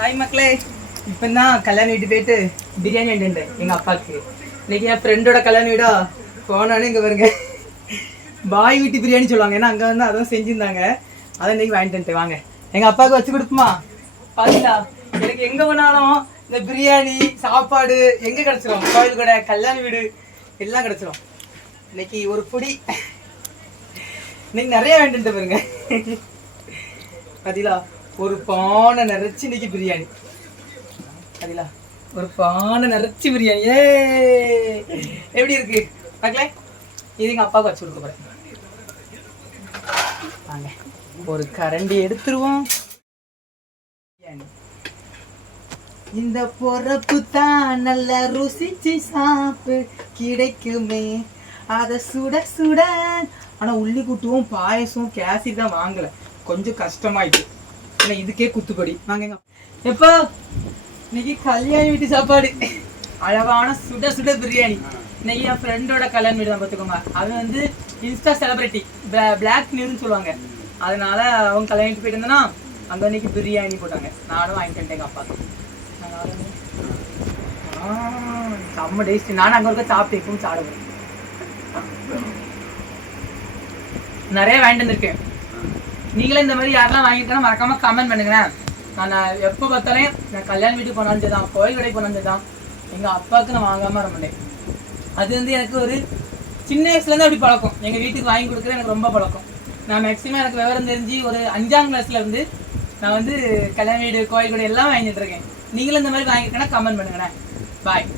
Hi மக்களே, இப்போ தான் கல்யாண வீட்டு போயிட்டு பிரியாணி வாங்கிட்டு எங்கள் அப்பாவுக்கு. இன்னைக்கு என் ஃப்ரெண்டோட கல்யாண வீடா போனானே இங்கே பாருங்க, பாய் வீட்டு பிரியாணி சொல்லுவாங்க. ஏன்னா அங்கே வந்து அதான் செஞ்சுருந்தாங்க. அதை இன்னைக்கு வாங்கிட்டு வாங்க எங்கள் அப்பாவுக்கு வச்சு கொடுப்போமா. பாத்தீங்களா, எனக்கு எங்கே போனாலும் இந்த பிரியாணி சாப்பாடு எங்கே கிடச்சிரும். கோயில் கூட கல்யாண வீடு எல்லாம் கிடச்சிரும். இன்னைக்கு ஒரு பொடி இன்னைக்கு நிறைய வாங்கிட்டு பாருங்க. பாத்தீங்களா, ஒரு பானை நிறைச்சி இன்னைக்கு பிரியாணி. பாத்தீங்களா, ஒரு பானை நிறைச்சி பிரியாணி. ஏ எப்படி இருக்கு பார்க்கல. இது எங்க அப்பாவுக்கு வச்சு கொடுக்க போறேன். வாங்க ஒரு கரண்டி எடுத்துருவோம். இந்த பொறப்பு தான் நல்ல ருசிச்சு சாப்பு கிடைக்குமே, அதை சுட சுட. ஆனா உள்ளி கூட்டுவோம் பாயசம் கேசி தான் வாங்கல, கொஞ்சம் கஷ்டமாயிட்டு. ஏன்னா இதுக்கே குத்துப்படி. வாங்க எப்போ இன்னைக்கு கல்யாண வீட்டு சாப்பாடு, அழகான சுட சுட பிரியாணி. இன்னைக்கு என் ஃப்ரெண்டோட கல்யாண வீடு தான் பார்த்துக்கோங்க. அவன் வந்து இன்ஸ்டா செலிபிரிட்டி, பிளாக் நியூஸ்ன்னு சொல்லுவாங்க. அதனால அவங்க கல்யாண வீட்டு போயிட்டு இருந்தேன்னா அங்கே இன்னைக்கு பிரியாணி போட்டாங்க. நானும் வாங்கிட்டு வந்துட்டேன் எங்கள் அப்பாவுக்கு. செம்ம டேஸ்ட். நானும் அங்கே இருக்க சாப்பிட்டு எப்பவும் சாப்பிடுவேன். நிறைய வாங்கிட்டு வந்திருக்கேன். நீங்களே இந்த மாதிரி யாரெல்லாம் வாங்கியிருக்கா மறக்காம கமெண்ட் பண்ணுங்களேன். நான் எப்போ பார்த்தாலே நான் கல்யாண வீட்டுக்கு போனாலும் சரி தான், கோயில் கடைக்கு போனாலும் சரி தான், எங்கள் அப்பாவுக்கு நான் வாங்காமல் வர மாட்டேன். அது வந்து எனக்கு ஒரு சின்ன வயசுலேருந்து அப்படி பழக்கம். எங்கள் வீட்டுக்கு வாங்கி கொடுக்குறது எனக்கு ரொம்ப பழக்கம். நான் மேக்ஸிமம் எனக்கு விவரம் தெரிஞ்சு ஒரு 5ஆம் கிளாஸ்ல இருந்து நான் வந்து கல்யாண வீடு கோயில் கடை எல்லாம் வாங்கிட்டு இருக்கேன். நீங்களும் இந்த மாதிரி வாங்கியிருக்கேன்னா கமெண்ட் பண்ணுங்களேன். பாய்.